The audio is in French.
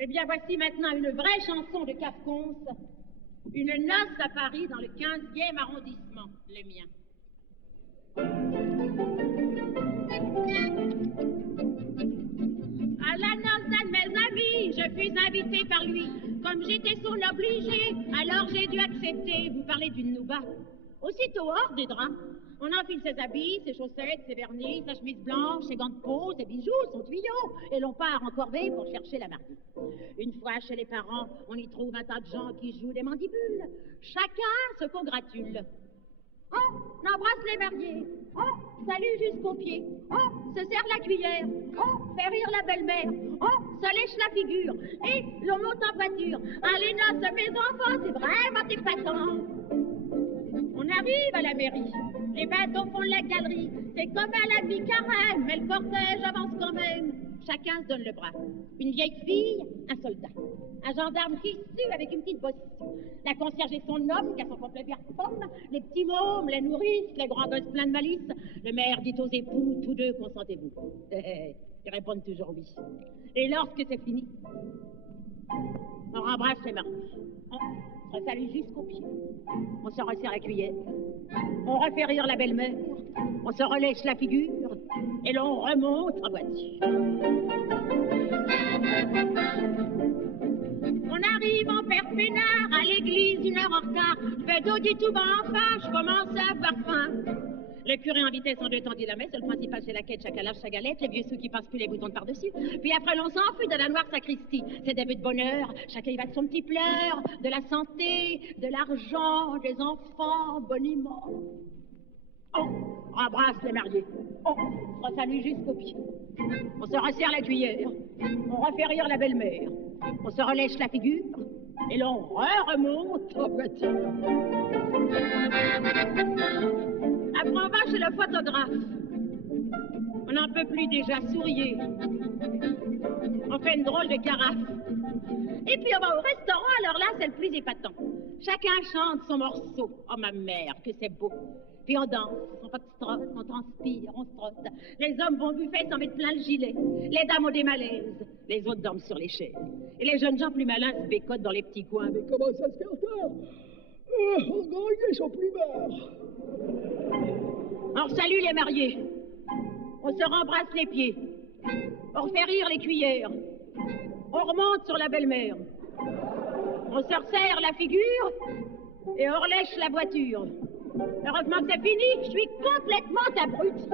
Eh bien, voici maintenant une vraie chanson de Cafconce. Une noce à Paris dans le 15e arrondissement, le mien. À la noce d'un de mes amis, je fus invitée par lui. Comme j'étais son obligée, alors j'ai dû accepter. Vous parlez d'une nouba. Aussitôt hors des draps, on enfile ses habits, ses chaussettes, ses vernis, sa chemise blanche, ses gants de peau, ses bijoux, son tuyau, et l'on part en corvée pour chercher la mariée. Une fois chez les parents, on y trouve un tas de gens qui jouent des mandibules. Chacun se congratule. Oh, on embrasse les mariés. Oh, salue jusqu'aux pieds. Oh, se serre la cuillère. Oh, fait rire la belle-mère. Oh, se lèche la figure. Et l'on monte en voiture. Allez, noces, mes enfants, c'est vraiment épatant. On arrive à la mairie. Les bateaux font la galerie. C'est comme à la mi-carême, mais le cortège avance quand même. Chacun se donne le bras. Une vieille fille, un soldat. Un gendarme qui sue avec une petite bosse. La concierge et son homme, qui a son complet vert pomme. Les petits mômes, les nourrices, les grands gosses pleins de malice. Le maire dit aux époux, tous deux, consentez-vous. Ils répondent toujours oui. Et lorsque c'est fini, on rembrasse les mariés. On se salue jusqu'aux pieds. On se resserre la cuillère. On refait rire la belle-mère. On se relèche la figure. Et l'on remonte en voiture. On arrive en père peinard à l'église 1 heure en retard. Le bédo dit tout bas enfin, je commence à avoir faim. Le curé en vitesse en 2 temps dit la messe, le principal c'est la quête, chacun lâche sa galette, les vieux sous qui passent plus les boutons de par-dessus. Puis après l'on s'enfuit de la noire sacristie. C'est début de bonheur, chacun y va de son petit pleur, de la santé, de l'argent, des enfants, boniment. On embrasse les mariés. On se salue jusqu'aux pieds. On se resserre la cuillère. On refait rire la belle-mère. On se relèche la figure. Et l'on remonte en voiture. Après, on va chez le photographe. On n'en peut plus déjà, souriez. On fait une drôle de carafe. Et puis on va au restaurant, alors là, c'est le plus épatant. Chacun chante son morceau. Oh, ma mère, que c'est beau. Puis on danse, on foxtrotte, on transpire, on se trotte. Les hommes vont buffet, s'en mettent plein le gilet. Les dames ont des malaises, les autres dorment sur les chaises. Et les jeunes gens plus malins se bécotent dans les petits coins. Mais comment ça se fait encore? On gagne, ils sont plus morts. On salue les mariés. On se rembrasse les pieds. On refait rire les cuillères. On remonte sur la belle-mère. On se resserre la figure et on relèche la voiture. Heureusement que c'est fini, je suis complètement abruti.